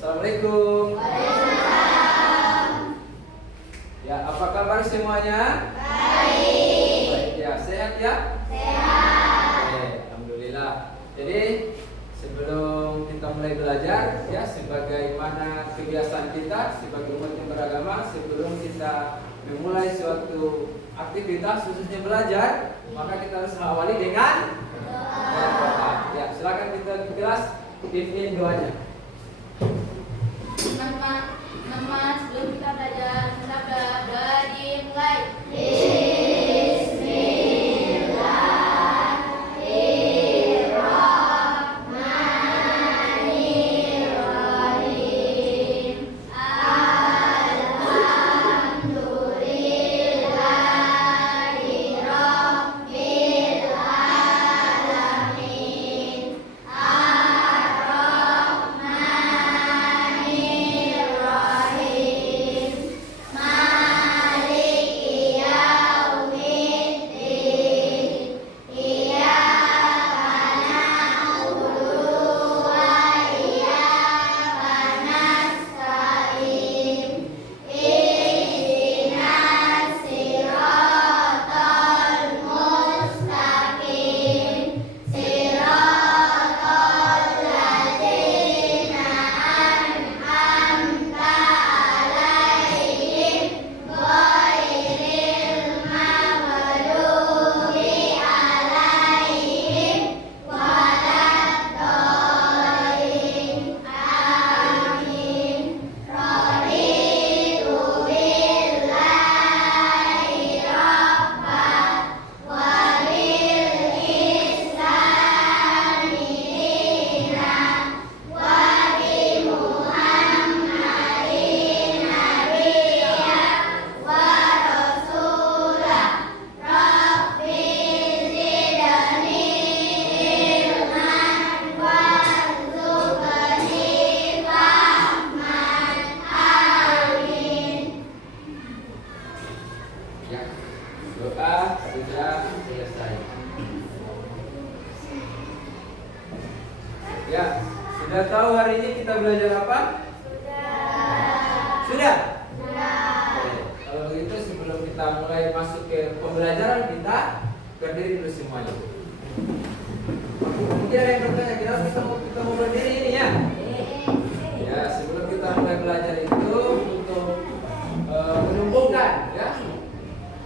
Assalamualaikum. Ya, apa kabar semuanya? Baik ya, sehat ya? Oke, alhamdulillah. Jadi sebelum kita mulai belajar, ya sebagaimana kebiasaan kita sebagai umat yang beragama, sebelum kita memulai suatu aktivitas khususnya belajar, maka kita harus mengawali dengan doa. Ya, silakan kita di kelas pimpin doanya. Teman-teman, sebelum kita belajar doa dimulai. Ya, sudah tahu hari ini kita belajar apa? Sudah? Oke, kalau begitu sebelum kita mulai masuk ke pembelajaran, kita berdiri dulu semuanya. Mungkin ada yang bertanya, kita mau berdiri ini ya? Ya, sebelum kita mulai belajar itu untuk menumbuhkan ya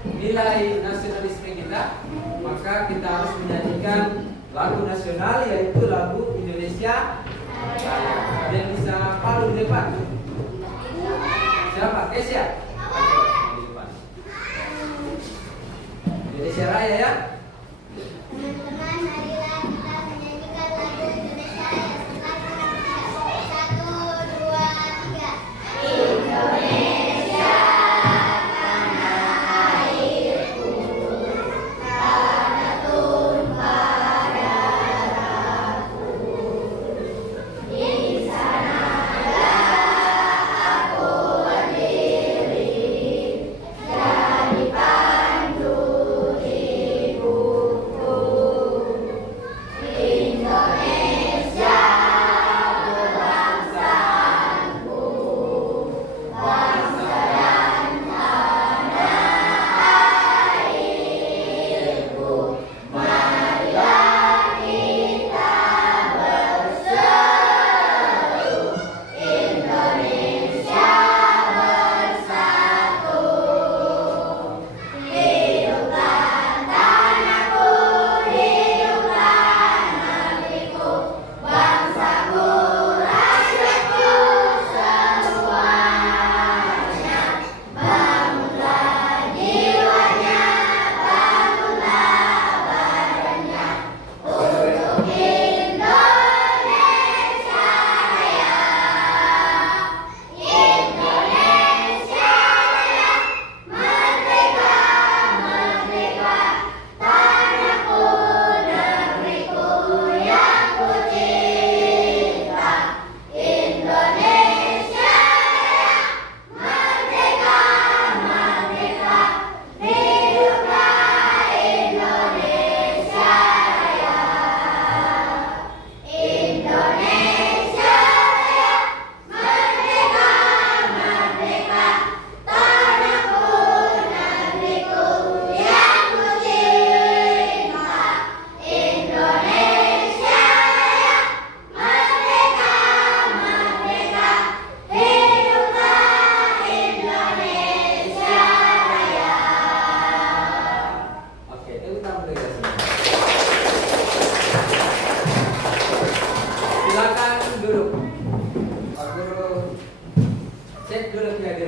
nilai nasionalisme kita, maka kita harus menyanyikan lagu nasional, yaitu lagu Indonesia Raya. Ada yang bisa palu di depan? Siapa? Kesia? Di depan. Indonesia Raya ya. Teman-teman, marilah kita menyanyikan lagu Indonesia Raya. Satu, dua, tiga. Indonesia tanah airku, tanah tumpah darahku. Di sanalah aku berdiri, jadi pandu hidupku.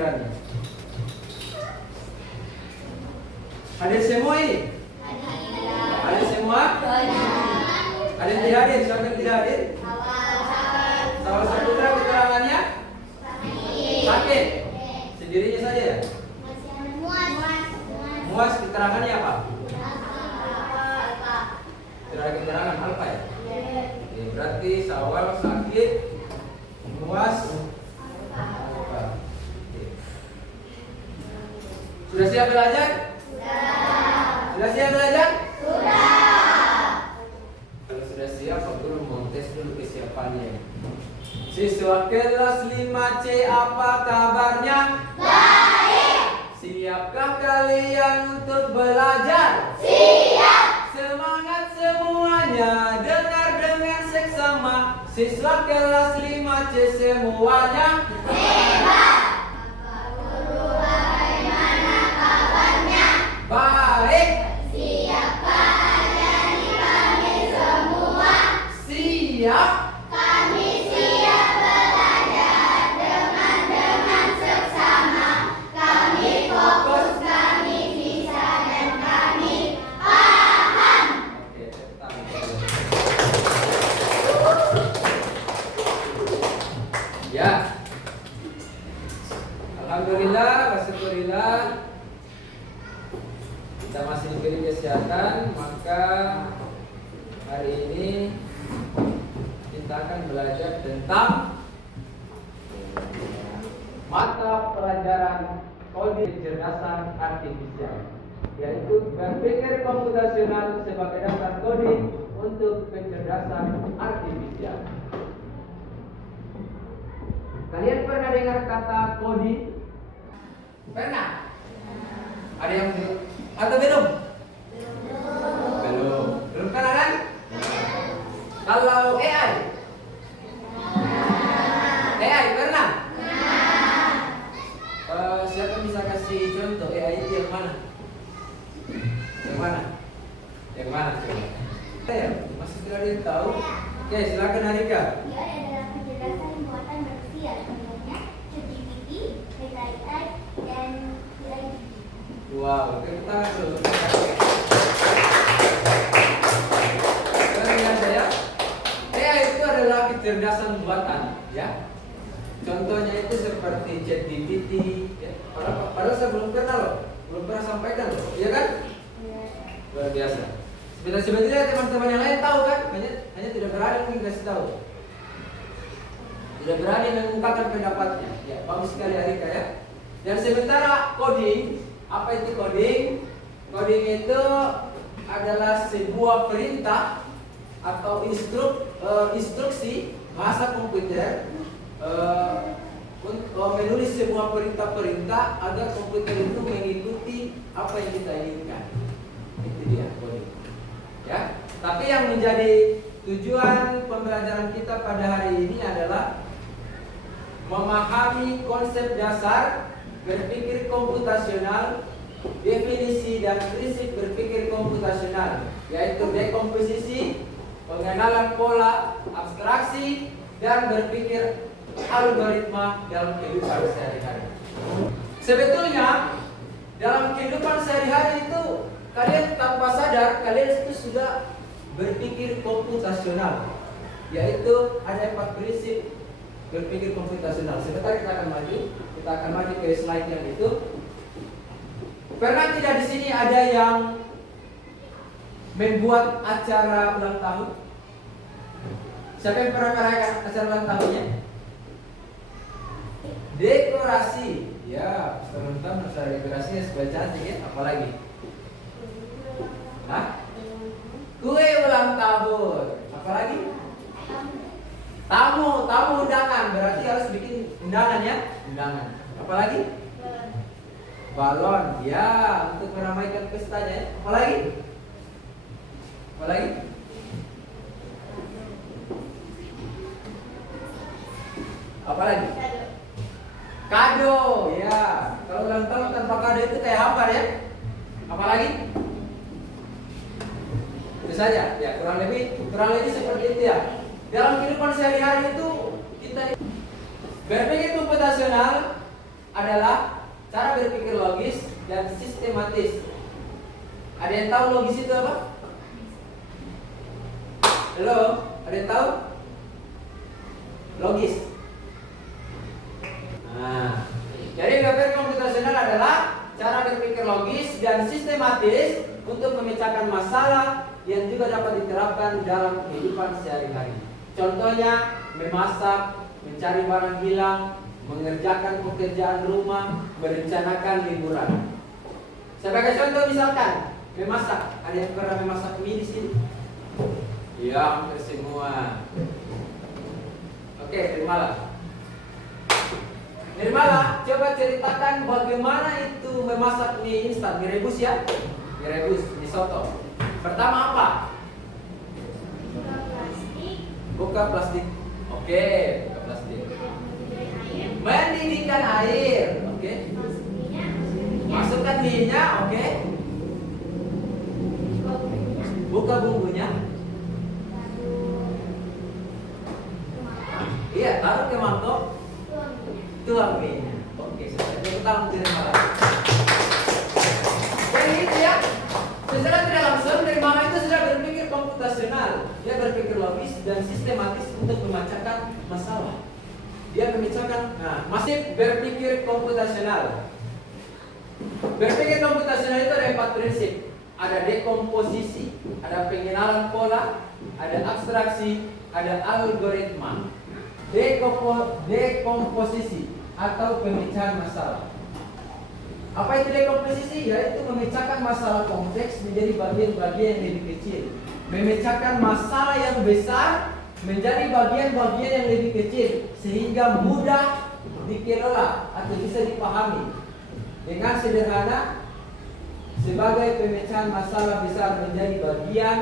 gilirannya. Hadir semua ini? Hadir semua? Ada yang tidak hadir? Siapa yang tidak hadir? Salah Saputra keterangannya? Sakit. Sendirinya saja ya? Muas keterangannya apa? Tidak ada keterangan alfa ya? Oke, berarti Sawal sakit, Muas alfa. Oke. Sudah siap belajar? Sudah siap belajar? Kalau sudah siap, Pak Guru mau tes dulu kesiapannya. Siswa kelas 5C, apa kabarnya? Baik. Siapkah kalian untuk belajar? Siap. Semangat semuanya, dengar dengan seksama. Siswa kelas 5C semuanya Hebat. Bapak Guru bagaimana kabarnya? baik. Siapkah ajari kami semua? Siap. Kami siap belajar dengan seksama. Kami fokus, kami bisa, dan kami paham. Oke, tetap. Ya. Alhamdulillah, wasyukurillah. Kita masih diberi kesehatan, maka hari ini kita akan belajar tentang mata pelajaran kode kecerdasan artifisial, yaitu berpikir komputasional sebagai dasar kode untuk kecerdasan artifisial. Kalian pernah dengar kata kode? Pernah? Ada yang belum? Atau belum? Belum. Belum pernah kan? Kalau AI? AI pernah? Siapa bisa kasih contoh AI itu yang mana? Yang mana? Yang mana coba? Ya, masih tidak ada yang tahu. Oke, silakan Harika. Dia adalah kecerdasan buatan manusia, contohnya ChatGPT, AI, dan AI. Wow, kita dulu. Kalian saya, AI itu adalah kecerdasan buatan, ya. Contohnya itu seperti ChatGPT, ya. Padahal saya belum pernah loh, belum pernah sampaikan loh, iya kan? Luar biasa. Sebenarnya teman-teman yang lain tahu kan, hanya tidak berani mungkin kasih tahu, tidak berani mengungkapkan pendapatnya. Ya, bagus sekali Arika ya. Dan sementara coding, apa itu coding? Coding itu adalah sebuah perintah atau instruksi bahasa komputer untuk menulis sebuah perintah-perintah agar komputer itu mengikuti apa yang kita inginkan. Itu dia coding. Ya, tapi yang menjadi tujuan pembelajaran kita pada hari ini adalah memahami konsep dasar berpikir komputasional, definisi dan prinsip berpikir komputasional, yaitu dekomposisi, pengenalan pola, abstraksi, dan berpikir algoritma dalam kehidupan sehari-hari. Sebetulnya dalam kehidupan sehari-hari itu kalian tanpa sadar kalian itu sudah berpikir komputasional, yaitu ada 4 prinsip berpikir komputasional. Sebentar kita akan maju ke slide yang itu. Pernah tidak di sini ada yang membuat acara ulang tahun? Siapa yang pernah merayakan acara ulang tahunnya? Dekorasi, ya, ulang tahun harus ada dekorasinya supaya cantik ya. Apalagi? Hah? Kue ulang tahun. Apalagi? Tamu undangan, berarti harus bikin undangan ya, undangan. Apalagi? Balon, ya, untuk meramaikan pestanya ya. Apalagi? Apalagi? Apalagi? Kado, ya. Kalau ulang tahun tanpa kado itu kayak apa ya? Apalagi? Itu saja, ya, kurang lebih seperti itu ya. Dalam kehidupan sehari-hari itu kita berpikir komputasional adalah cara berpikir logis dan sistematis. Ada yang tahu logis itu apa? Halo, ada yang tahu? Logis. Nah, jadi berpikir komputasional adalah cara berpikir logis dan sistematis untuk memecahkan masalah yang juga dapat diterapkan dalam kehidupan sehari-hari. Contohnya, memasak, mencari barang hilang, mengerjakan pekerjaan rumah, merencanakan liburan. Sebagai contoh misalkan, memasak. Ada yang pernah memasak mie di sini? Ya, hampir semua. Oke, terimalah. Nirmala, coba ceritakan bagaimana itu memasak mie instan, mie rebus ya? Mie rebus, mie soto. Pertama apa? Buka plastik. Buka plastik. Oke, buka plastik. Mendidihkan air. Oke. Masukkan mie-nya, oke. Buka bumbunya. Iya, taruh ke mangkok. Tuang mie-nya. Oke, selesai. Tepuk tangan untuk Nirmala. Jadi itu ya. Secara tidak langsung Nirmala itu sudah berpikir komputasional. Dia berpikir logis dan sistematis untuk memecahkan masalah. Dia memecahkan, masih berpikir komputasional. Berpikir komputasional itu ada 4 prinsip. Ada dekomposisi, ada pengenalan pola, ada abstraksi, ada algoritma. Dekomposisi atau pemecahan masalah. Apa itu dekomposisi? Yaitu memecahkan masalah kompleks menjadi bagian-bagian yang lebih kecil. Memecahkan masalah yang besar menjadi bagian-bagian yang lebih kecil sehingga mudah dikelola atau bisa dipahami. Dengan sederhana, sebagai pemecahan masalah besar menjadi bagian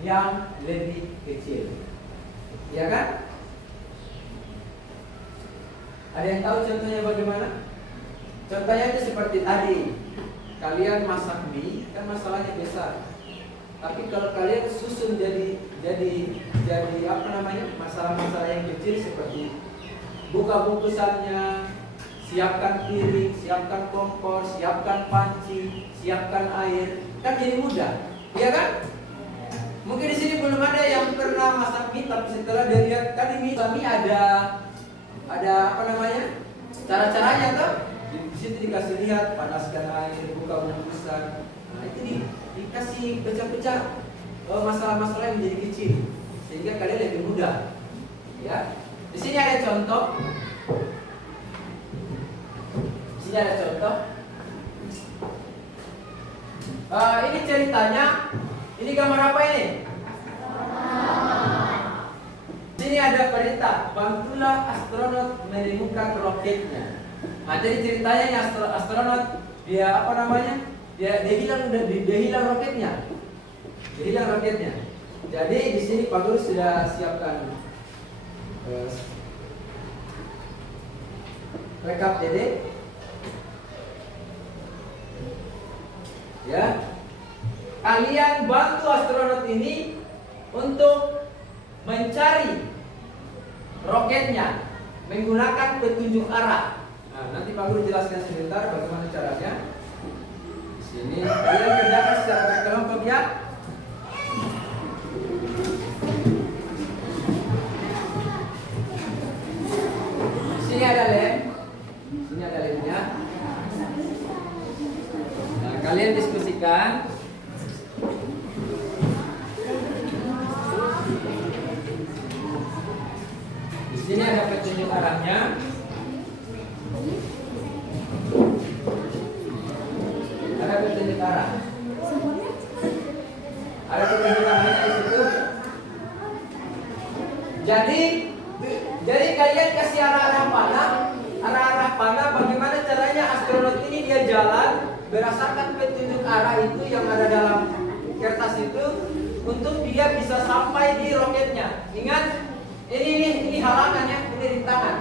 yang lebih kecil. Ya kan? Ada yang tahu contohnya bagaimana? Contohnya itu seperti tadi. Kalian masak mie, kan masalahnya besar. Tapi kalau kalian susun jadi apa namanya? Masalah-masalah yang kecil seperti buka bungkusannya, siapkan piring, siapkan kompor, siapkan panci, siapkan air, kan jadi mudah, iya kan? Mungkin di sini belum ada yang pernah masak mie, tapi setelah dia lihat kan ini ada apa namanya? Cara-caranya tuh. Di situ dikasih lihat, panaskan air, buka bungkusan. Nah, itu dikasih pecah-pecah masalah-masalah yang menjadi kecil sehingga kalian lebih mudah. Ya. Di sini ada contoh. Ini ceritanya. Ini gambar apa ini? Sini ada perintah, bantulah astronot menemukan roketnya. Nah, jadi ceritanya yang astronot dia apa namanya? Dia hilang roketnya. Dia hilang roketnya. Jadi di sini Pak Guru sudah siapkan rekap jadi. Ya. Kalian bantu astronot ini untuk mencari roketnya menggunakan petunjuk arah. Nah, nanti Pak Guru jelaskan sebentar bagaimana caranya. Di sini kalian kerjakan secara berkelompok ya. Di sini ada lem. Di sini ada lemnya. Nah, kalian diskusikan. Di sini ada petunjuk arahnya. Ada petunjuk arah. Ada petunjuk arahnya di situ. Jadi kalian kasih arah-arah panah. Bagaimana caranya astronot ini dia jalan berdasarkan petunjuk arah itu yang ada dalam kertas itu untuk dia bisa sampai di roketnya. Ingat, ini halangannya, ini rintangan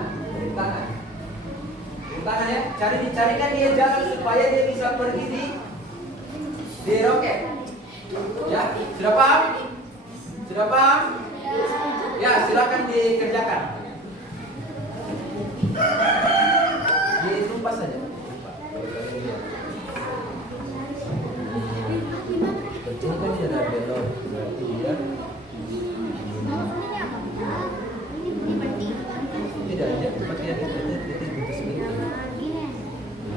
ya. Carikan dia jalan supaya dia bisa pergi di roket. Ya, sudah paham? Ya, silakan dikerjakan. Ditumpas saja. Lupa. Kalau kalian lihat. Betul kan dia ada belok. Berarti dia tidak ada tempat yang titik buntu sebentar.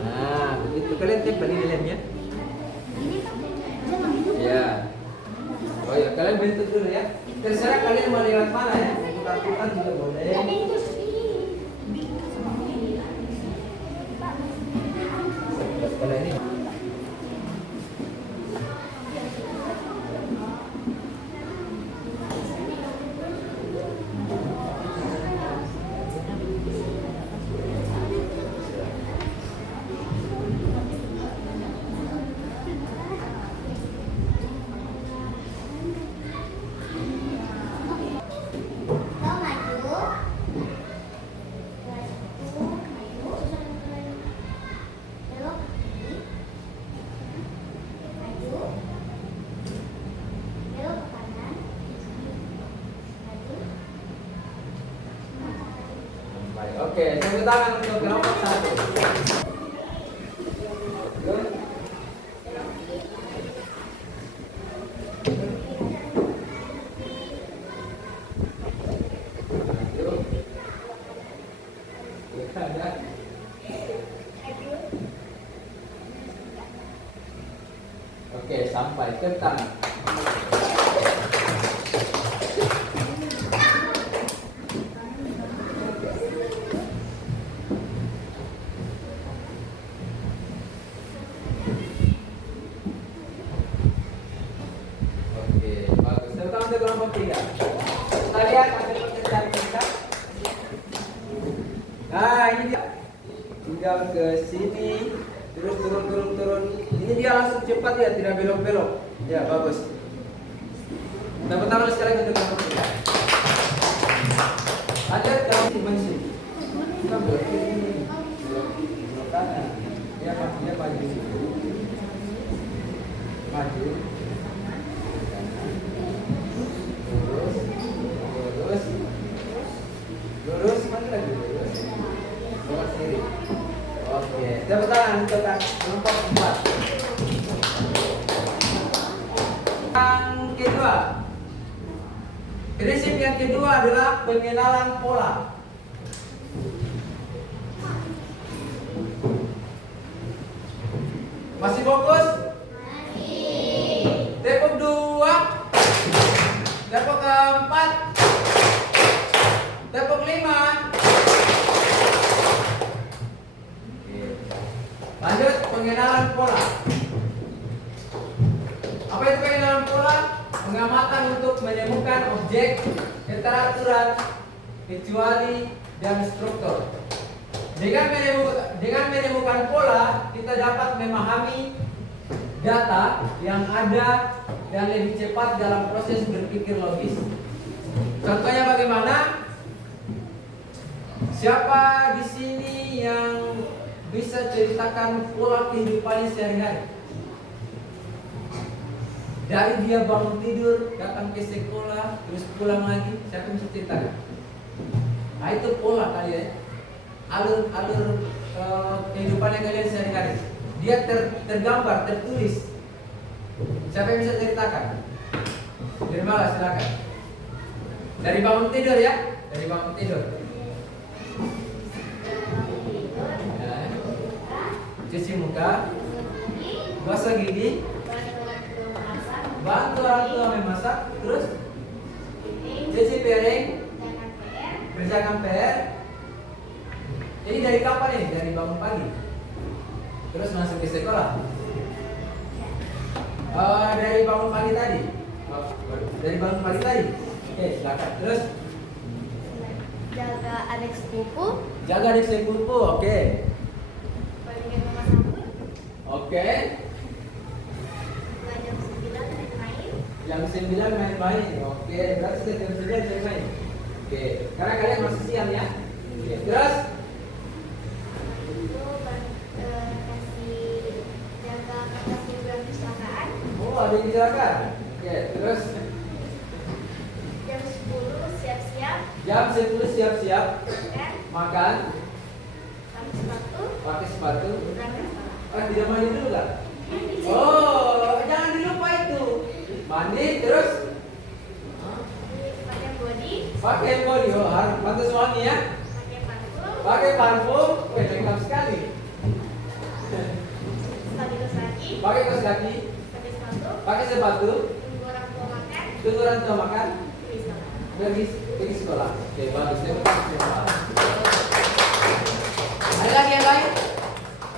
Nah, begitu kalian tempel ini lemnya. Ya. Oh ya, kalian bentuk dulu ya. Terserah kalian mau lewat mana ya. Putar-putar juga boleh. Kalau ini oke, tepuk tangan untuk kelompok 1. Oke, sampai ke tangan. Kelompok 3. Kita lihat hasil pekerjaan kita. Nah, ini dia. Tinggal ke sini, terus turun. Ini dia langsung cepat ya, tidak belok-belok. Ya, bagus. Tepuk tangan sekali untuk kelompok 3. Lanjut ke dimensi. Kita belok kiri, belok kanan. Ya, maksudnya maju. Maju. Lurus, mana lagi lurus? Lurus kiri. Oke, tepuk tangan untuk kelompok 4. Yang kedua, prinsip yang kedua adalah pengenalan pola. Masih fokus? Masih. Tepuk 2. Tepuk 4. Tepuk 5. Lanjut pengenalan pola. Apa itu pengenalan pola? Pengamatan untuk menemukan objek, keteraturan, kecuali, dan struktur. Dengan menemukan pola, kita dapat memahami data yang ada dan lebih cepat dalam proses berpikir logis. Contohnya bagaimana? Siapa di sini yang bisa ceritakan pola kehidupannya sehari-hari? Dari dia bangun tidur, datang ke sekolah, terus pulang lagi, siapa bisa ceritakan? Nah, itu pola kalian, alur kehidupannya kalian sehari-hari. Dia tergambar, tertulis. Siapa yang bisa ceritakan? Dari mana? Silakan. Dari bangun tidur ya, dari bangun tidur. Cuci muka, gosok gigi, bantu orang tua memasak, terus cuci piring, kerjakan PR. Jadi dari kapan ini? Dari bangun pagi, terus masuk ke sekolah. Dari bangun pagi tadi. Dari bangun pagi tadi. Oke, silakan. Terus jaga adik sepupu. Jaga adik sepupu, oke. Balikin rumah sabun. Oke. Jam 9 main. Jam 9 main-main. Oke, berarti jam 9 saya main. Oke, karena kalian masih siang ya. Oke, terus Itu kasih jaga kertas liburan kecelakaan. oh, ada yang kecelakaan. Oke, terus Jam 10 siap-siap. jam 10 siap-siap Makan. makan. Pakai sepatu. Pakai sepatu. Berangkat sekolah. Oh, tidak mandi dulu kan? Oh, jangan dilupa itu. Mandi terus Pakai body, pakai body. Oh, harus pantas wangi ya. pakai parfum, Pakai parfum. Wih, lengkap sekali. sepatu kaos kaki, Pakai kaos kaki. pakai sepatu, Pakai sepatu. tunggu orang tua makan, Tunggu orang tua makan. pergi sekolah. Pergi sekolah. Oke, bagus. Terima kasih. Ada lagi yang lain?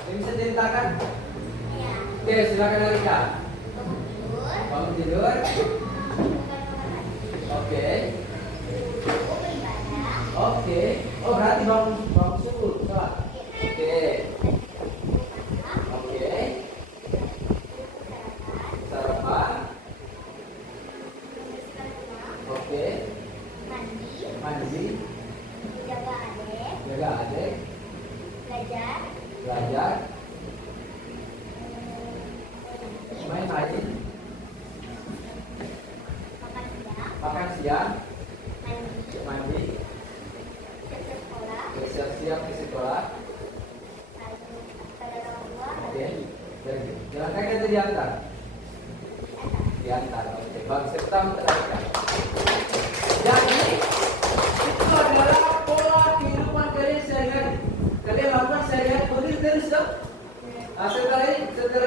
Yang bisa ceritakan? Ya. Oke, silakan Alika. Bangun tidur, Bangun tidur. bukan makan lagi, Oke. subuh beribadah, Oke. Oh, berarti bangun subuh. Sholat. Oke. Oke. Sarapan. membersihkan rumah, Oke. mandi, Mandi. jaga adik, Jaga adik. belajar, Belajar. Main-main. makan siang, Makan siang. mandi, Mandi. siap-siap sekolah, Siap-siap ke sekolah. lalu pada orang tua, Oke. Jalan kaki atau diantar? atas. Diantar. Oke. Bang Septam terangkan. Jadi itu adalah pola kehidupan kalian sehari-hari. Kalian lakukan sehari-hari begini terus toh? Nah, setelah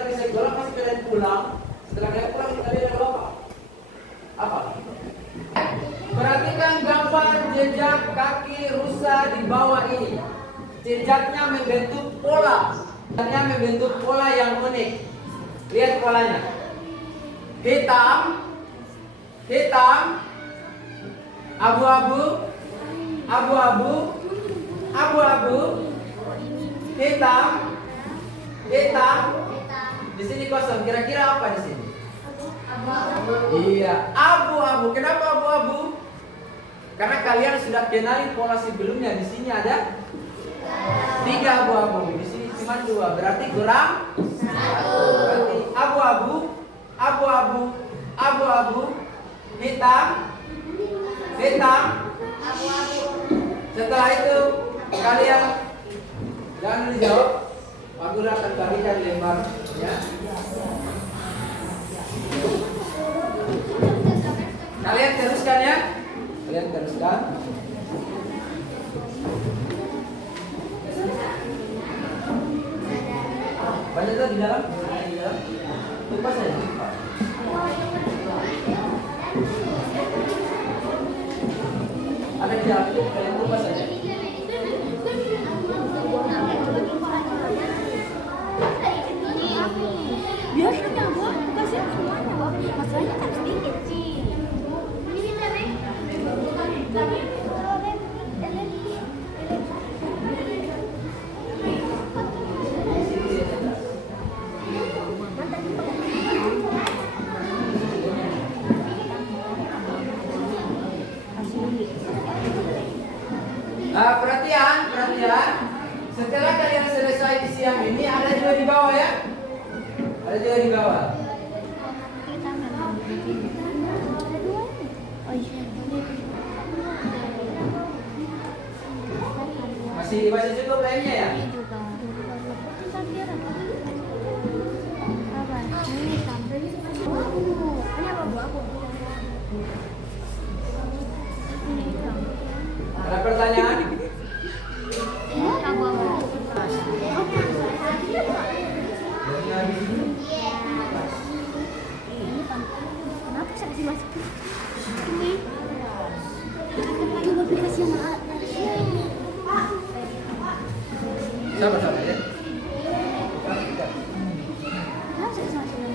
di sekolah pasti kalian pulang. Setelah kalian pulang kalian lakukan apa? Apa? Perhatikan gambar jejak kaki rusa di bawah ini. Jejaknya membentuk pola. Jejaknya membentuk pola yang unik. Lihat polanya. Hitam, hitam, abu-abu, abu-abu, abu-abu, hitam, hitam. Di sini kosong. Kira-kira apa di sini? Iya, abu-abu. Kenapa abu-abu? Karena kalian sudah kenali pola sebelumnya. Di sini ada 3 abu-abu. Di sini cuma 2. Berarti kurang 1. Berarti abu-abu, abu-abu, abu-abu, hitam, hitam. Setelah itu kalian jangan dijawab. Pak Guru akan bagikan lembarnya. Kalian teruskan ya. Kalian teruskan. Banyak tuh di dalam. Di dalam. Lupa saya. Ada di dalam. Kalian lupa saja. Biasanya gua kasih semuanya, Bang. Masalahnya kan sedikit sih. Ini Nek. Perhatian, perhatian. Setelah kalian selesai di siang ini, ada juga di bawah ya. Ada juga di bawah. Masih cukup lainnya ya? Ada pertanyaan? Kenapa saya kasih masuk ini? Coba aplikasi yang ada. Sama-sama ya. Kenapa saya kasih masuk ini?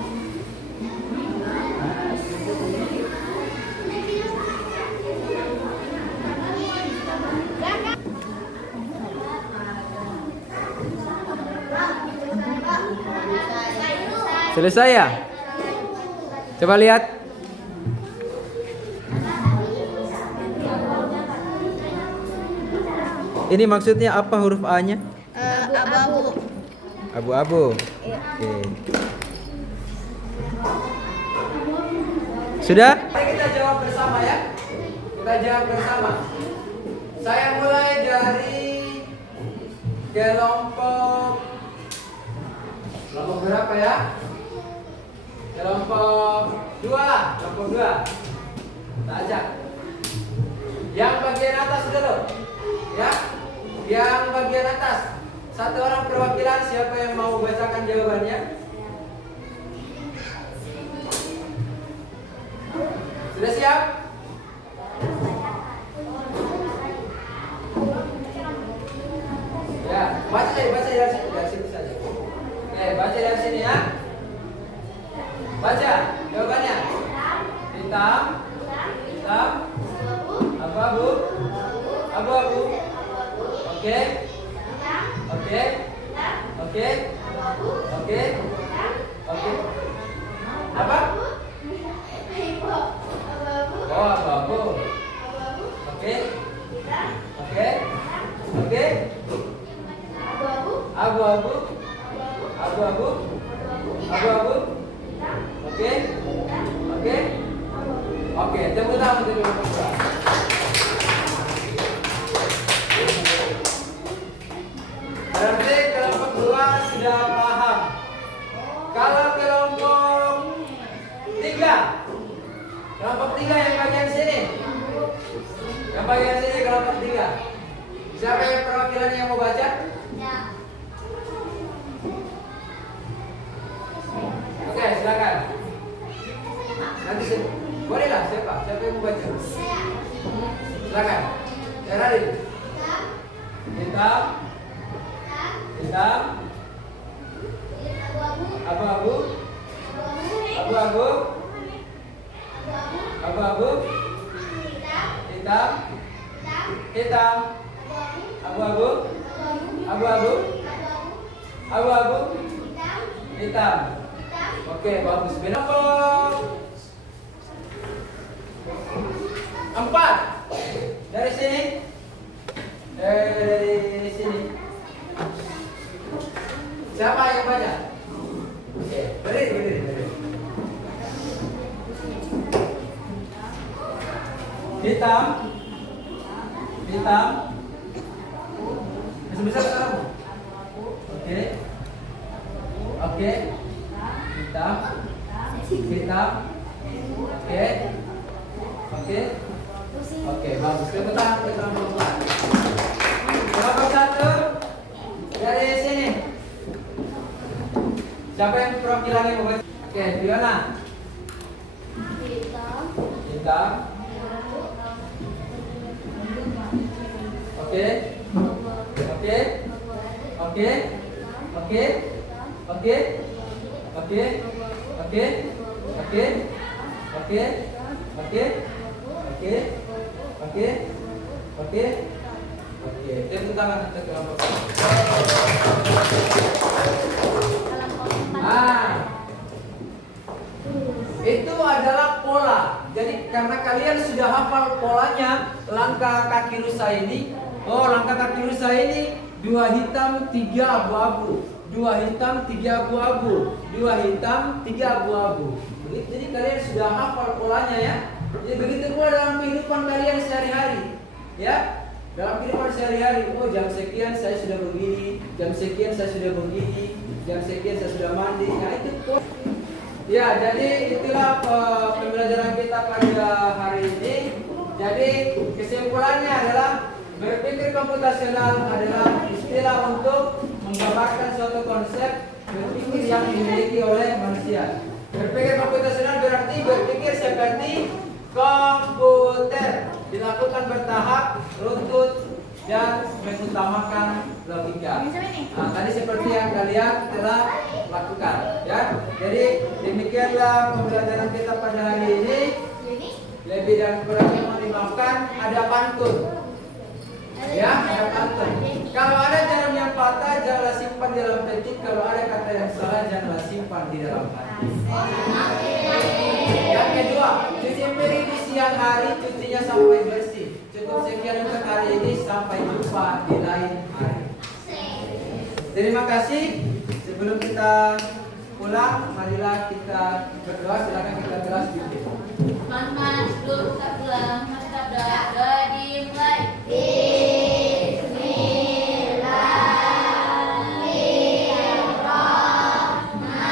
Selesai ya? Coba lihat. Ini maksudnya apa huruf A-nya? Abu-abu. Abu-abu. Oke. Sudah? Mari kita jawab bersama ya. Kita jawab bersama. Saya mulai dari kelompok berapa ya? Kelompok 2 lah, kelompok 2. Kita ajak. Yang bagian atas dulu. Ya. Yang bagian atas. Satu orang perwakilan, siapa yang mau bacakan jawabannya? Sudah siap? Ya, baca dari sini saja. Oke, baca dari sini ya. Baca jawabannya. Hitam, hitam, abu-abu, abu-abu. Oke, oke, oke, oke, oke. Apa? Oh, abu-abu. Oke, oke, oke. Abu-abu, abu-abu, abu-abu. Oke, oke, oke. Tepuk tangan untuk kelompok 2. Berarti kelompok 2 sudah paham. Kalau kelompok 3, kelompok 3 yang bagian sini, yang bagian sini kelompok 3. Siapa yang perwakilannya yang mau baca? Oke, silakan. Nanti bolehlah siapa yang mau baca? Silakan. Terali. Hitam, hitam, abu-abu, abu-abu, abu-abu, hitam, hitam, abu-abu, abu-abu, abu-abu, hitam. Oke, bagus. Kelompok 4 dari sini. Dari sini. Siapa yang baca? Oke, berdiri. Hitam, hitam. Bisa sekarang. Oke, oke. Hitam, hitam. Oke, oke, oke. Bagus. Tepuk tangan untuk kelompok 4. Kelompok 1 dari sini. Siapa yang perwakilannya mau baca? Oke, Fiona. Hitam. Oke. Oke. Oke. Oke. Oke. Oke. Oke. Oke. Oke. Oke. Oke. Oke. Oke. Oke. Tepuk tangan untuk kelompok. Itu adalah pola. Jadi karena kalian sudah hafal polanya, langkah kaki rusa ini. Oh, langkah kaki rusa ini 2 hitam, 3 abu-abu. 2 hitam, 3 abu-abu. 2 hitam, 3 abu-abu. Jadi kalian sudah hafal polanya ya. Jadi begitu pula dalam kehidupan kalian sehari-hari. Ya. Dalam kehidupan sehari-hari, oh jam sekian saya sudah begini, jam sekian saya sudah begini, jam sekian saya sudah mandi. Nah itu pola. Ya, jadi itulah pembelajaran kita pada hari ini. Jadi kesimpulannya adalah berpikir komputasional adalah istilah untuk menggambarkan suatu konsep berpikir yang dimiliki oleh manusia. Berpikir komputasional berarti berpikir seperti komputer, dilakukan bertahap, runtut, dan mengutamakan logika. Nah, tadi seperti yang kalian telah lakukan, ya. Jadi demikianlah pembelajaran kita pada hari ini. Lebih dan kurangnya mohon dimaafkan. Ada pantun, ya, ada pantun. Kalau ada jarum yang patah, janganlah simpan di dalam peti. Kalau ada kata yang salah, janganlah simpan di dalam hati. Yang kedua, cuci piring di siang hari, cucinya sampai bersih. Cukup sekian untuk hari ini, sampai jumpa di lain hari. Terima kasih. Sebelum kita pulang, marilah kita berdoa. Silakan kita kelas dikit. Teman-teman, sebelum kita pulang, mari kita berdoa dimulai. Bismillahirrahmanirrahim.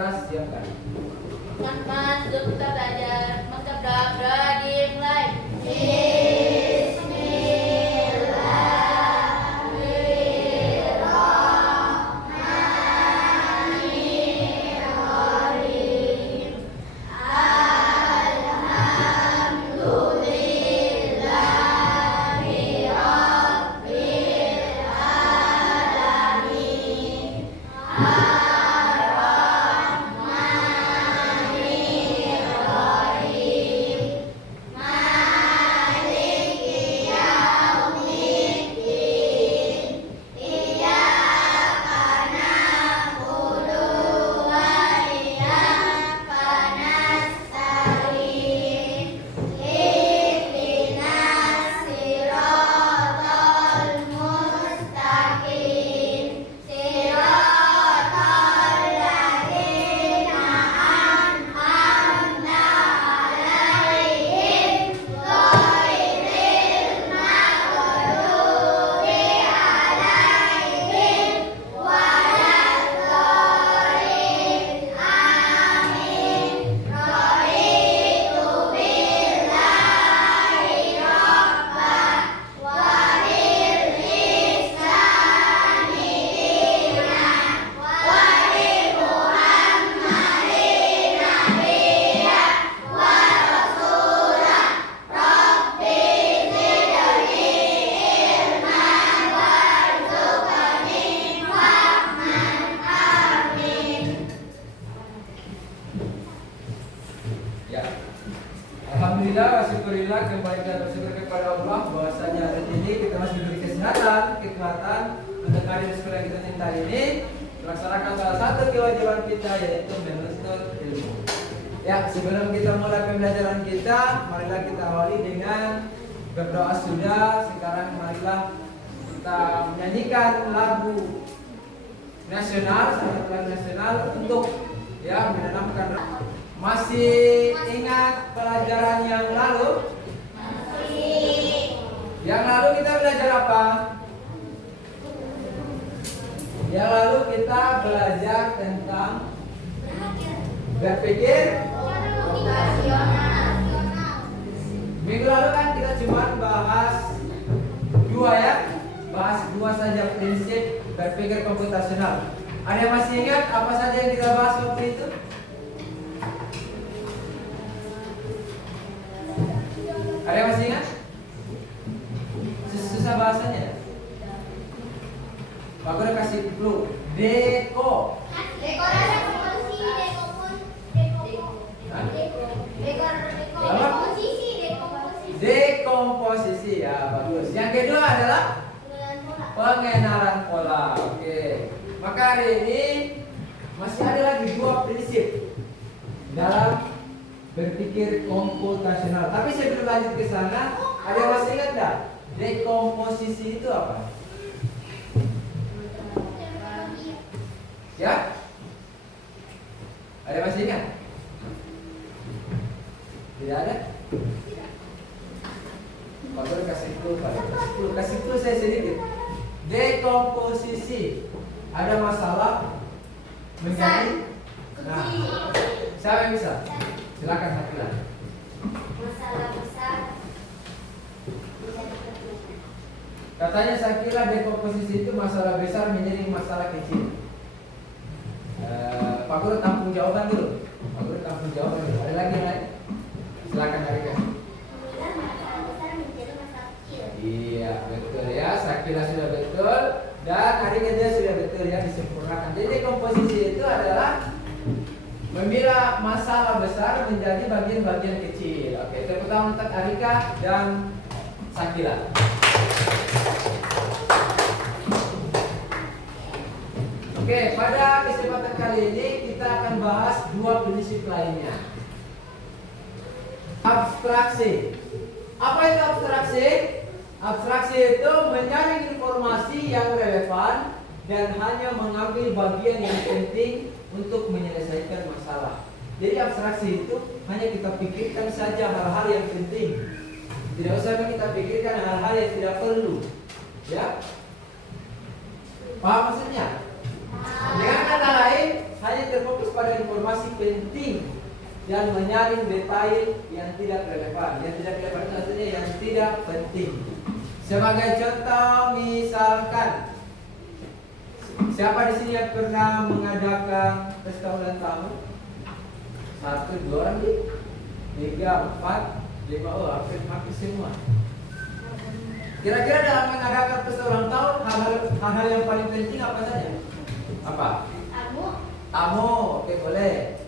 keras, siapkan. Mas, duduk kita belajar. Mas, kita belajar, dimulai. Ya. Alhamdulillah, syukurillah, kembali kita bersyukur kepada Allah bahwasanya hari ini kita masih diberi kesehatan, kekuatan untuk hadir di sekolah yang kita cinta ini melaksanakan salah satu kewajiban kita yaitu menuntut ilmu. Ya, sebelum kita mulai pembelajaran kita, marilah kita awali dengan berdoa sudah. Sekarang marilah kita menyanyikan lagu nasional, satu lagu nasional untuk ya menanamkan. Masih ingat pelajaran yang lalu? Masih. Yang lalu kita belajar apa? Yang lalu kita belajar tentang berpikir. Minggu lalu kan kita cuma bahas dua ya, bahas dua saja prinsip berpikir komputasional. Ada yang masih ingat apa saja yang kita bahas waktu itu? Ada yang masih ingat? Susah bahasanya. Pak udah kasih clue. Deko. Dekomposisi ya, bagus. Yang kedua adalah pengenalan pola. Oke. Maka hari ini masih ada lagi dua prinsip dalam berpikir komputasional. Tapi sebelum lanjut ke sana, ada yang masih ingat nggak? Dekomposisi itu apa? Ya? Ada yang masih ingat? Tidak ada? Pak Guru kasih clue, kasih clue saya sedikit. Dekomposisi ada masalah menjadi. Nah, siapa yang bisa? Silakan Sakila. Masalah besar. Katanya Sakila dekomposisi itu masalah besar menjadi masalah kecil. Pak Guru tampung jawaban dulu. Pak Guru tampung jawaban dulu. Ada lagi yang lain? Silakan Arika. Masalah besar menjadi masalah kecil. Iya betul ya. Sakila sudah betul dan Arika dia sudah betul ya, disempurnakan. Jadi dekomposisi itu adalah memilah masalah besar menjadi bagian-bagian kecil. Oke, tepuk tangan untuk Arika dan Sakila. Oke, pada kesempatan kali ini kita akan bahas dua prinsip lainnya. Abstraksi. Apa itu abstraksi? Abstraksi itu menyaring informasi yang relevan dan hanya mengambil bagian yang penting untuk menyelesaikan masalah. Jadi abstraksi itu hanya kita pikirkan saja hal-hal yang penting. Tidak usah kita pikirkan hal-hal yang tidak perlu. Ya? Paham maksudnya? Dengan kata lain, hanya terfokus pada informasi penting dan menyaring detail yang tidak relevan. Yang tidak relevan itu artinya yang tidak penting. Sebagai contoh, misalkan siapa di sini yang pernah mengadakan pesta ulang tahun? 1, 2, 3, 4, 5, oh hampir semua. Kira-kira dalam mengadakan pesta ulang tahun hal-hal yang paling penting apa saja? Apa? Tamu, oke boleh.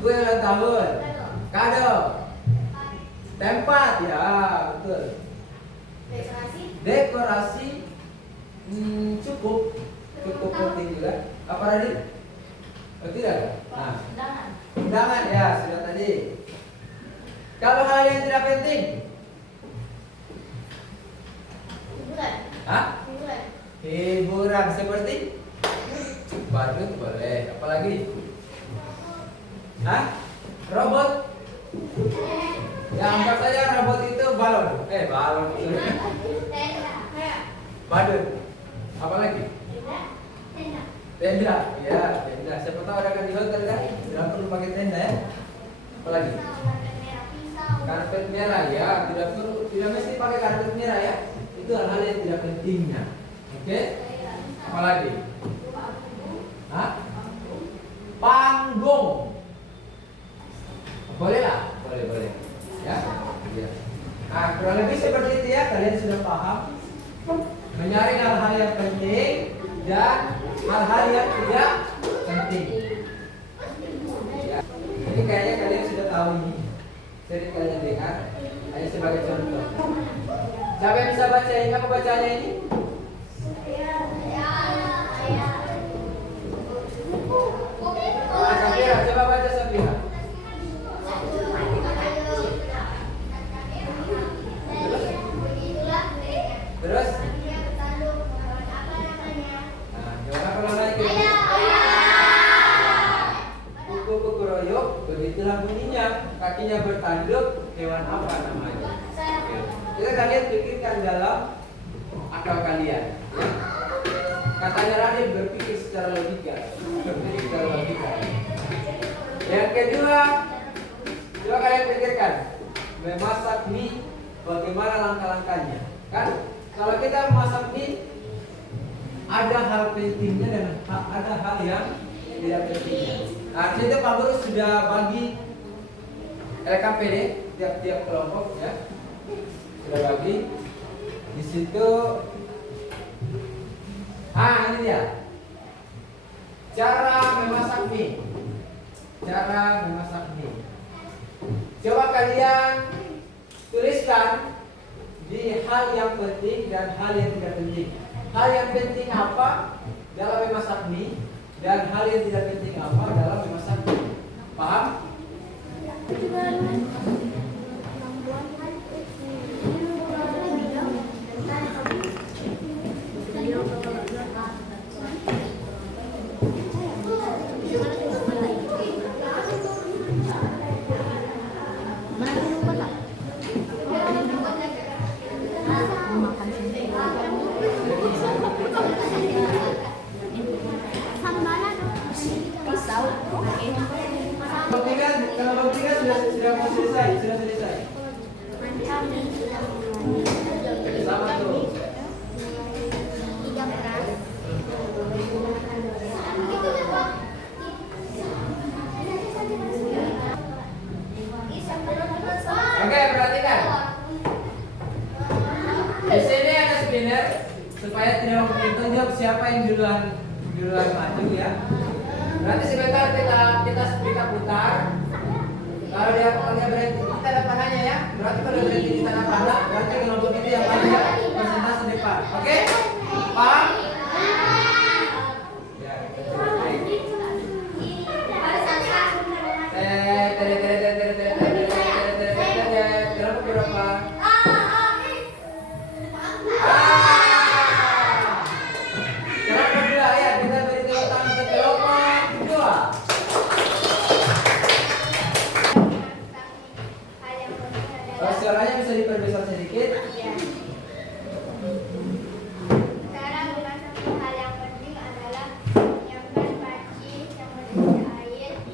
Kue ulang tahun. Kado. Tempat, ya betul. Dekorasi. Cukup penting juga. Apa tadi? Oh, tidak. Nah, undangan ya sudah tadi. Kalau hal yang tidak penting, hiburan seperti badut boleh. Apalagi? Robot. Ya anggap saja robot itu balon. Balon. Badut. Apalagi? Tenda. Ya, tenda. Siapa tahu ada kan di hotel kan? Tidak perlu pakai tenda ya. Apalagi? Karpet merah ya. Tidak mesti pakai karpet merah ya. Itu hal-hal yang tidak pentingnya. Oke? Apalagi? Panggung. Boleh lah? Boleh. Ya? Iya. Nah, kurang lebih seperti itu ya. Kalian sudah paham? Menyaring hal-hal yang penting dan hal-hal yang tidak penting. Ya. Ini kayaknya kalian sudah tahu ini. Sering kalian dengar. Hanya sebagai contoh. Siapa yang bisa baca ini? Apa bacanya ini? Safira, coba baca Safira. Terus? Gimana kalau lagi? Kuku royok, begitulah bunyinya. Kakinya bertanduk, hewan apa namanya? Jadi kalian pikirkan dalam akal kalian. Katanya Radit berpikir secara logika. Yang kedua, coba kalian pikirkan memasak mie, bagaimana langkah-langkahnya? Kan kalau kita memasak mie, ada hal pentingnya dan ada hal yang tidak pentingnya. Nah, kita Pak Guru sudah bagi LKPD tiap-tiap kelompok ya. Sudah bagi di situ. Ini dia. Cara memasak mie. Coba kalian tuliskan di hal yang penting dan hal yang tidak penting. Hal yang penting apa dalam memasak mie dan hal yang tidak penting apa dalam memasak mie. Paham? Kalau sudah selesai. Sama tuh. Oke, perhatikan. Di sini ada spinner supaya tidak menunjuk siapa yang duluan maju ya. Nanti sebentar kita putar. Kalau dia berhenti di tanda tangannya ya. Berarti kalau berhenti di tanda tangan, berarti kelompok itu yang paling persentase depan. Oke? Paham? Ya, kelompok berapa? Kelompok dua ya. Kita beri tepuk tangan ke kelompok dua. Suaranya bisa diperbesar sedikit.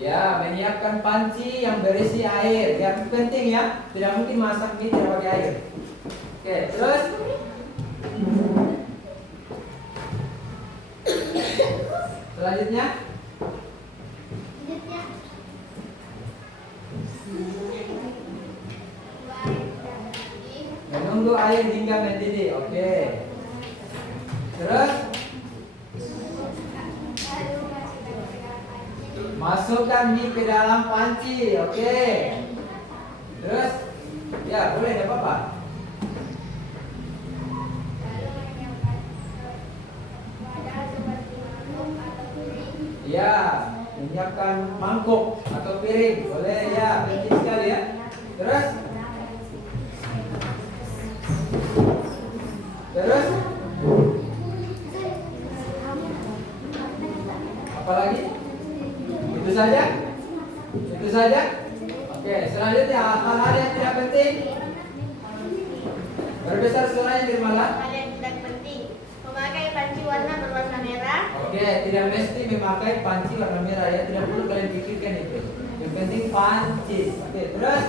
Ya, menyiapkan panci yang berisi air. Yang penting ya, tidak mungkin masak mie tidak pakai air. Oke, terus selanjutnya menunggu air hingga mendidih. Oke. Terus masukkan mie ke dalam panci. Oke. Terus ya boleh, tidak apa-apa. Ya, menyiapkan mangkuk atau piring. Boleh ya, penting sekali ya. Terus apa lagi? Itu saja? Itu saja? Oke, selanjutnya hal-hal yang tidak penting. Berbesar suaranya di mana? Hal yang tidak penting. Memakai panci warna berwarna merah. Oke, tidak mesti memakai panci warna merah ya. Tidak perlu kalian pikirkan itu. Yang penting panci. Oke, terus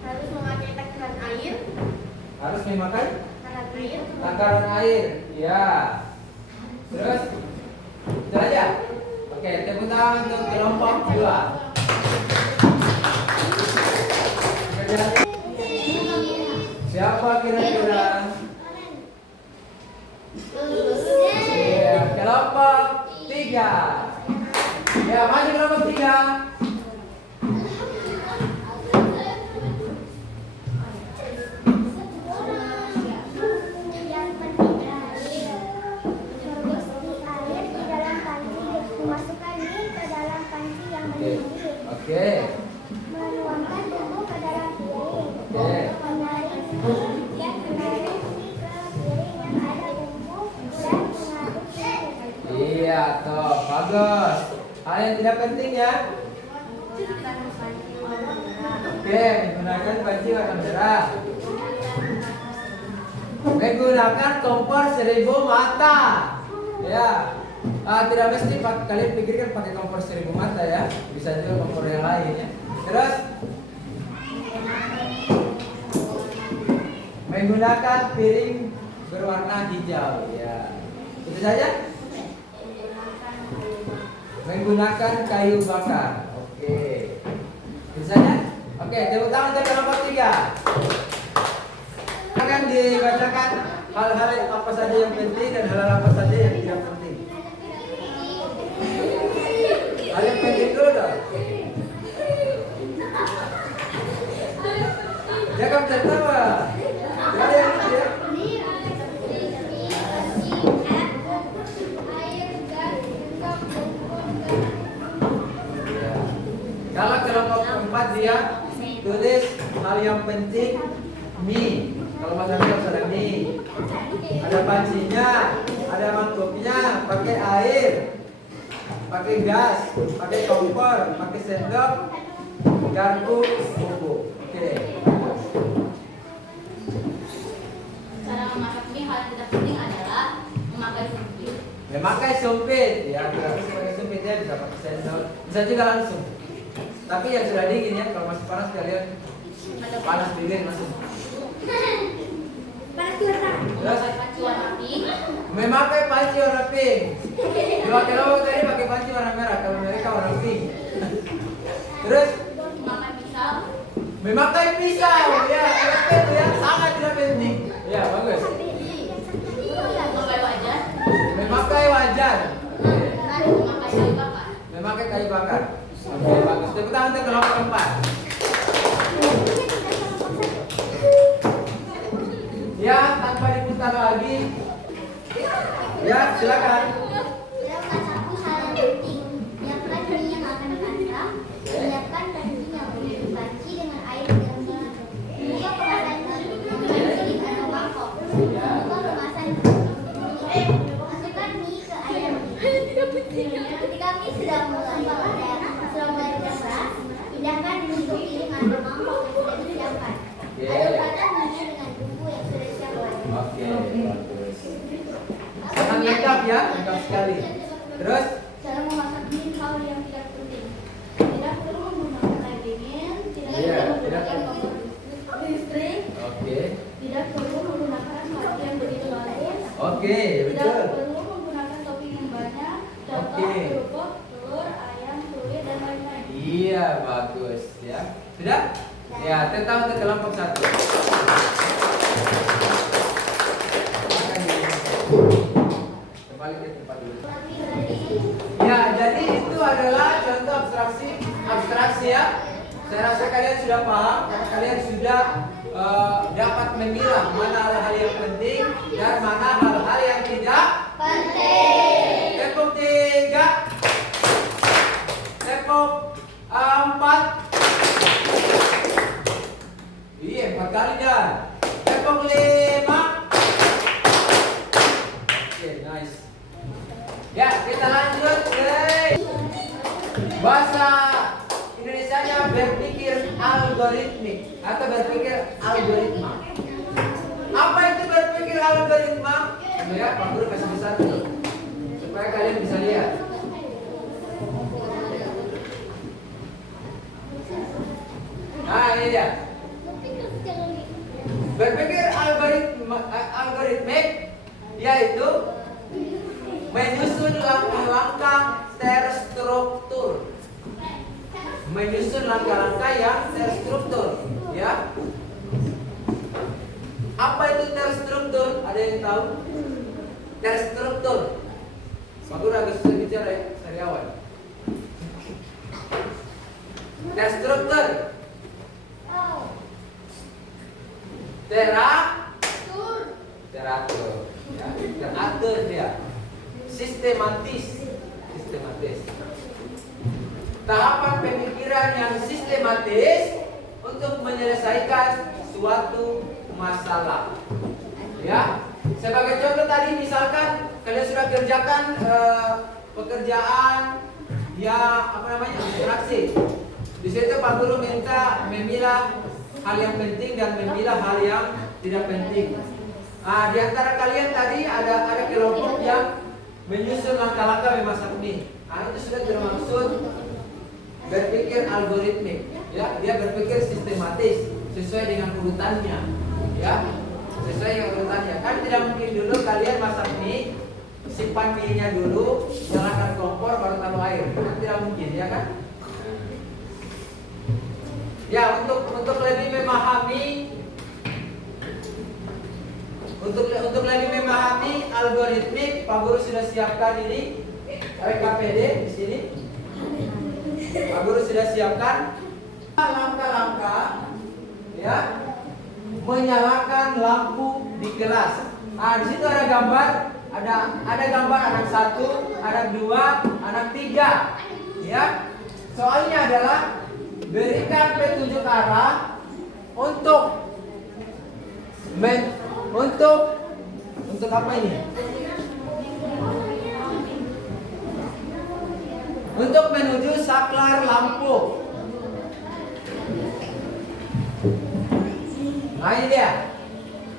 Harus memakai takaran air. harus memakai Takaran air. takaran air. Ya. Terus itu aja. Oke, tepuk tangan untuk kelompok 2. Siapa kira-kira? Iya, kelompok 3. Ya, maju kelompok 3. Memasukkan mie ke dalam panci yang Oke. mendidih. Oke. Menuangkan bumbu ke dalam piring. Oke. Menarik mie ke piring yang ada bumbu dan mengaduknya. Iya, toh, bagus. Hal yang tidak penting ya. Oke, menggunakan panci warna merah. Menggunakan kompor 1000 mata. Ya. Tidak mesti kalian pikirkan pakai kompor 1000 mata ya. Bisa juga kompor yang lain ya. Terus menggunakan piring berwarna hijau ya. Itu saja. Menggunakan kayu bakar. Oke. Itu saja. Oke, tepuk tangan untuk kelompok 3. Akan dibacakan hal-hal apa saja yang penting dan hal-hal apa saja yang tidak penting. Hal yang penting dulu dong. Jangan tertawa. Jadi yang itu ya. Kalau kelompok 4 dia tulis hal yang penting mie. Kalau bahasa Arab ada mie. Ada pancinya, ada mangkuknya, pakai air, pakai gas, pakai kompor, pakai sendok, garpu, bumbu. Oke. Cara memasak mie hal yang tidak penting adalah memakai sumpit. Memakai sumpit, ya tidak bisa pakai sumpit ya, bisa pakai sendok, bisa juga langsung. Tapi yang sudah dingin ya, kalau masih panas kalian panas dingin langsung. Memakai panci warna pink. Memakai panci warna pink. Dua kelompok tadi pakai panci warna merah, kalau mereka warna pink. Terus Memakai pisau. memakai pisau, ya itu ya sangat tidak penting. Ya bagus. Memakai wajan. Memakai wajan. Memakai kayu bakar. Memakai kayu bakar. Oke bagus. Tepuk tangan untuk kelompok 4. Ya, tanpa diputar lagi. Ya, silakan. Dalam masaku hal yang penting, menyiapkan mie yang akan dimasak, menyiapkan panci yang berisi panci dengan air yang dingin. Membuka kemasan mie dengan piring atau mangkok. Membuka kemasan mie. Masukkan mie ke air mendidih. Ketika mie sudah mulai keras, pindahkan mie ke piring atau mangkok yang sudah disiapkan. Aduk rata mie dengan bumbu yang sudah disiapkan. Oke, bagus. Sangat lengkap ya, lengkap sekali. Terus Cara memasak mie hal Oke, Tidak betul. perlu menggunakan topping yang banyak. Contoh Oke. kerupuk, telur, ayam, kulit, dan lain-lain. Iya, bagus ya. Sudah? Ya, tetap untuk kelompok 1. Kembali ke tempat dulu. Ya, jadi itu adalah contoh abstraksi ya. Saya rasa kalian sudah paham, karena kalian sudah dapat memilah mana hal-hal yang penting dan mana hal-hal yang tidak Penting. Tepuk 3. Tepuk 4. Iya, 4 kali dan. Tepuk 5. Oke, nice. Ya, kita lanjut ke bahasa Indonesianya berpikir algoritmik atau berpikir algoritma. Apa itu berpikir algoritma? Ya, Pak Guru kasih besar dulu supaya kalian bisa lihat. Nah, ini dia. Berpikir algoritmik yaitu menyusun langkah-langkah terstruktur. Menyusun langkah-langkah yang terstruktur, ya. Apa itu terstruktur? Ada yang tahu? Terstruktur. Pak Guru agak susah bicara ya, sariawan. Terstruktur. Teratur. Ya, teratur dia. Sistematis. Tahapan pemikiran yang sistematis untuk menyelesaikan suatu masalah. Ya, sebagai contoh tadi misalkan kalian sudah kerjakan pekerjaan ya abstraksi. Di situ Pak Guru minta memilah hal yang penting dan memilah hal yang tidak penting. Di antara kalian tadi ada kelompok yang menyusun langkah-langkah memasak mie. Itu sudah termaksud berpikir algoritmik, ya. Dia berpikir sistematis sesuai dengan urutannya, ya. Sesuai dengan urutannya. Kan tidak mungkin dulu kalian masak mie, simpan mie-nya dulu, nyalakan kompor baru taruh air. Kan tidak mungkin, ya kan? Ya, untuk lebih memahami lebih memahami algoritmik, Pak Guru sudah siapkan ini RKPD di sini. Pak Guru sudah siapkan langkah-langkah, ya, menyalakan lampu di kelas. Di situ ada gambar, ada gambar anak 1, anak 2, anak 3, ya. Soalnya adalah berikan petunjuk arah untuk apa ini? Untuk menuju saklar lampu. Nah, ini dia.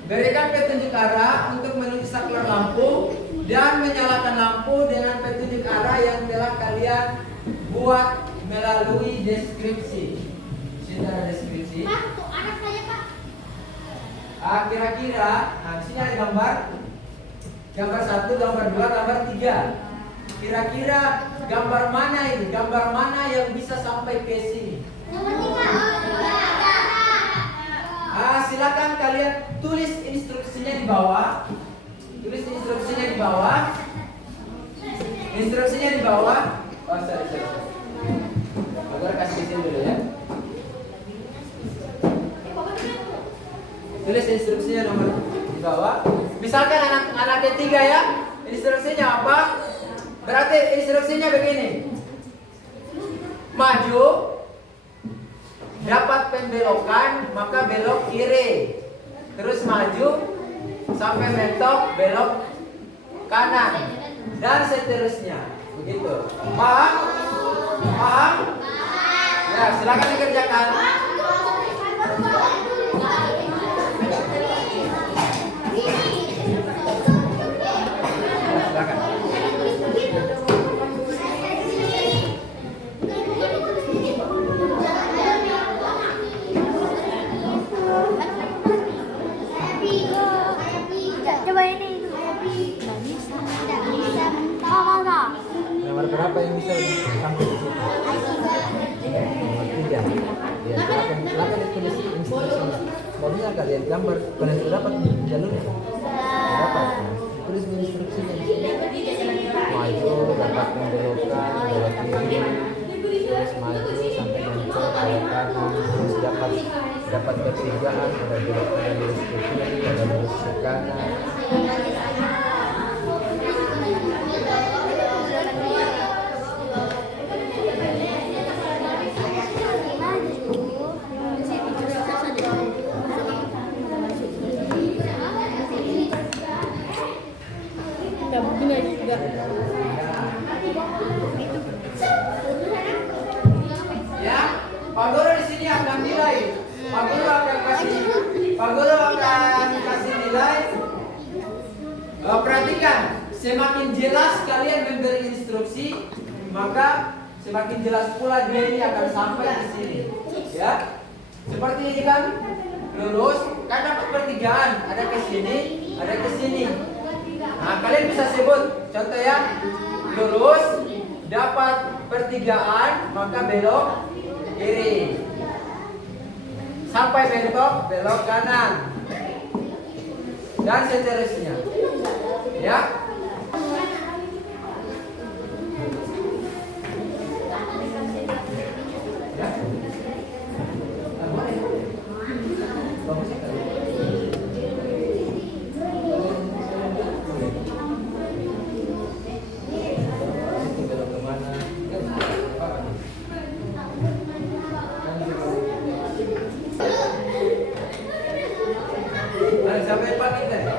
Berikan petunjuk arah untuk menuju saklar lampu dan menyalakan lampu dengan petunjuk arah yang telah kalian buat melalui deskripsi. Sini ada deskripsi. Pak, tuh anak saya, Pak. Kira-kira, di sini ada gambar 1, gambar 2, gambar 3. Kira-kira gambar mana ini? Gambar mana yang bisa sampai ke sini? Silakan kalian tulis instruksinya di bawah. Instruksinya di bawah. Oh, sorry. Agar kasih di sini dulu ya. Tulis instruksinya nomor di bawah. Misalkan anak ketiga ya. Instruksinya apa? Berarti instruksinya begini. Maju, dapat pembelokan, maka belok kiri. Terus maju sampai mentok, belok kanan. Dan seterusnya. Begitu. Paham? Ya, silakan dikerjakan. Coba ini. sampai di situ. Nomor 3. Ya, silakan ditulis instruksinya. Pokoknya kalian gambar, kalian sudah dapat jalurnya. Dapat. Nah, tulis instruksinya di sini. Maju, dapat membelokkan, belok kiri, terus maju sampai mentok belok kanan, terus dapat pertigaan, ada belok kanan lurus ke kiri, ada lurus ke kanan. Ya, Pak Guru di sini akan nilai. Pak Guru akan kasih nilai. Perhatikan, semakin jelas kalian memberi instruksi, maka semakin jelas pula dia ini akan sampai di sini. Ya, seperti ini kan, lurus, kan dapat pertigaan, ada ke sini, ada ke sini. Nah, kalian bisa sebut, contoh ya, lurus, dapat pertigaan, maka belok kiri. Sampai mentok, belok kanan. Dan seterusnya. Ya. Ya. Nah, boleh. Bagus sekali. Sampai pagi tadi.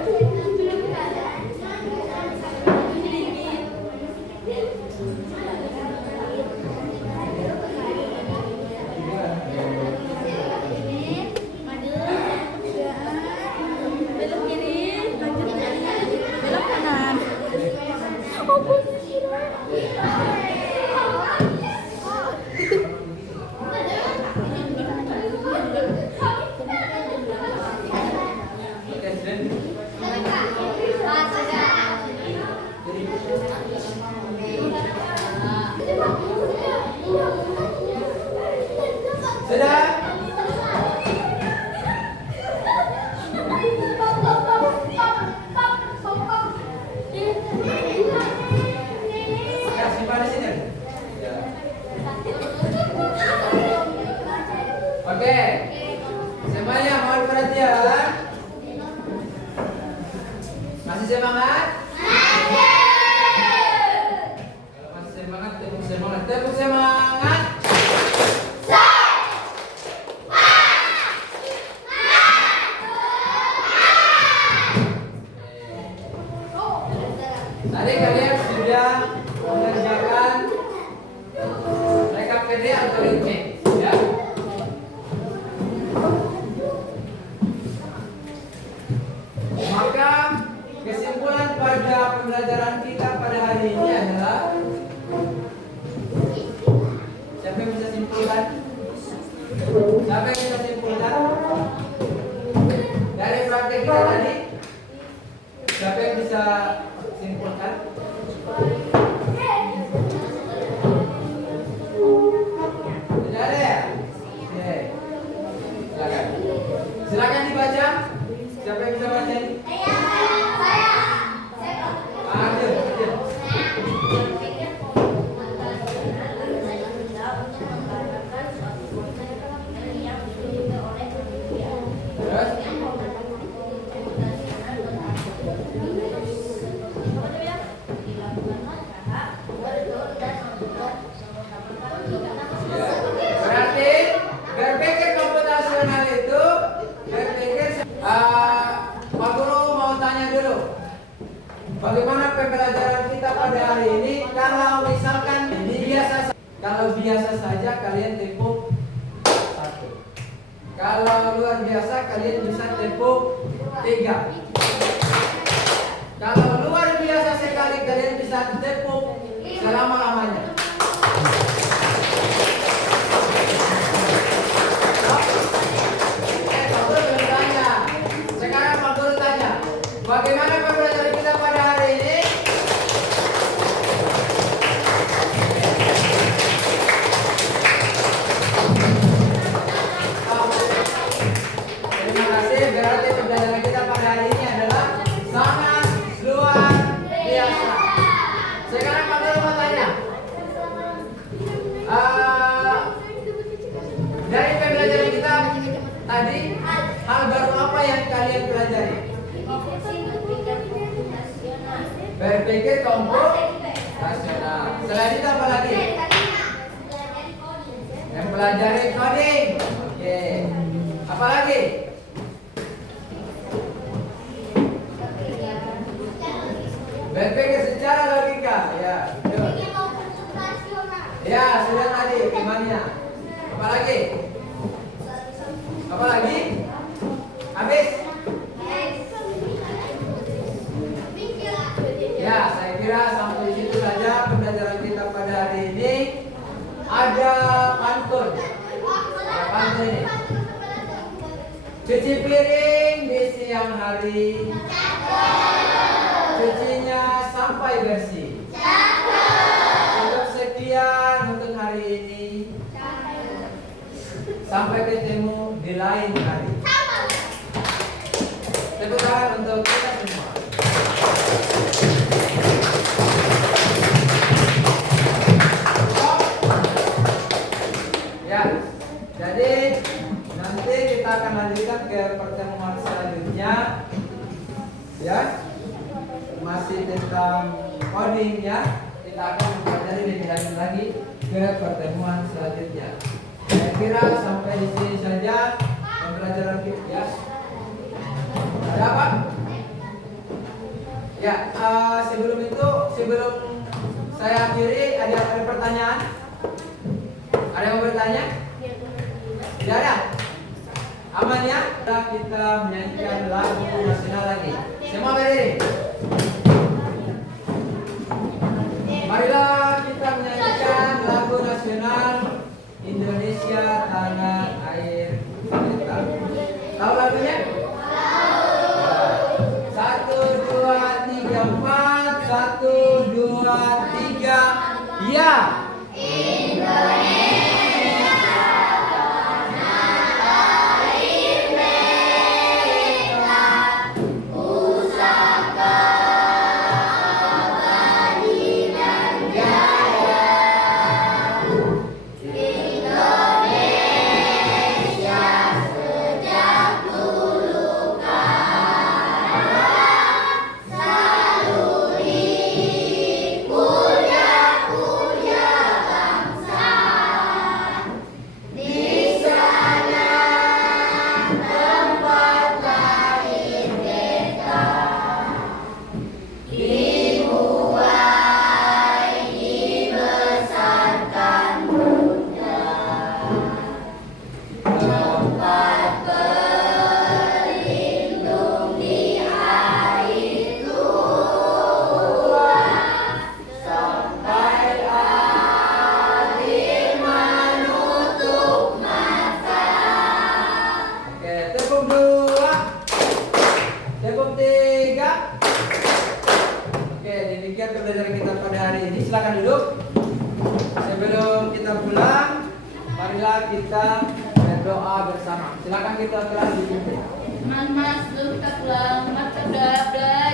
Belok kiri, lanjut belok kanan. Sudah? Ya, simpan di sini. Ya. Oke. Semuanya mohon perhatian. Masih semangat? Masih semangat, tepuk semangat, tepuk semangat. Tadi kalian sudah mengerjakan rekap PD atau ritmik, ya? Maka kesimpulan pada pembelajaran kita pada hari ini adalah, siapa yang bisa simpulkan? Siapa yang bisa simpulkan? Dari praktek kita tadi, siapa yang bisa simpulkan? Tidak ada ya? Oke. Silakan. Silakan dibaca. Siapa yang bisa baca ini? Ayo, ayo. Terus? Berarti berpikir komputasional itu berpikir. Pak Guru mau tanya dulu, bagaimana pembelajaran kita pada hari ini? Kalau misalkan kalau biasa saja kalian tempuh 1. Kalau luar biasa kalian bisa tempuh 3. Kalau luar biasa sekali kalian bisa tempuh selama-lamanya. Sekarang Pak Guru tanya, bagaimana pembelajaran kita pada hari ini? tadi? Hal baru apa yang kalian pelajari? Berpikir komputasional. Selain itu apa lagi? Mempelajari coding. Oke. Apa lagi? Berpikir secara logika. Ya, betul. Ya, sudah tadi imannya. Apa lagi? Apa lagi? Habis? Ya, saya kira sampai di situ saja pembelajaran kita pada hari ini. Ada pantun. Ada pantun ini. Cuci piring di siang hari. Cucinya sampai bersih. Cukup sekian untuk hari ini. Sampai ketemu di lain hari. Tepuk tangan untuk kita semua. Ya, jadi nanti kita akan lanjutkan ke pertemuan selanjutnya. Ya, masih tentang coding ya. Kita akan mempelajari lebih lanjut lagi ke pertemuan selanjutnya. Saya kira sampai di sini saja pembelajaran kita. Ya. Ada apa? Ya, sebelum saya akhiri, ada pertanyaan? Ada yang mau bertanya? Tidak ada? Aman ya? Kita menyanyikan lagu nasional lagi. Semua berdiri. Marilah kita menyanyikan lagu nasional Indonesia Tanah Air Cinta. Tahu lagunya? Satu, dua, tiga, empat. Satu, dua, tiga. Ya. Pembelajaran kita pada hari ini. Silakan duduk. Sebelum kita pulang, marilah kita berdoa bersama. Silakan kita telah dipimpin. Mas, sebelum kita pulang, maka udah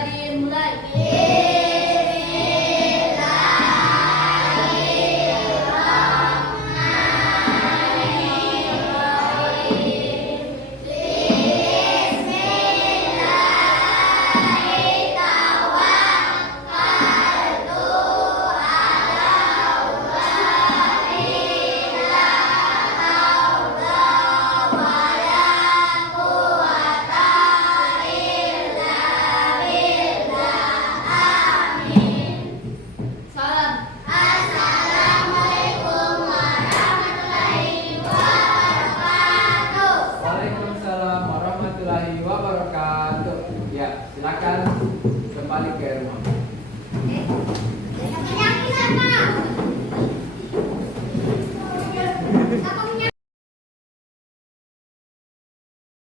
dimulai.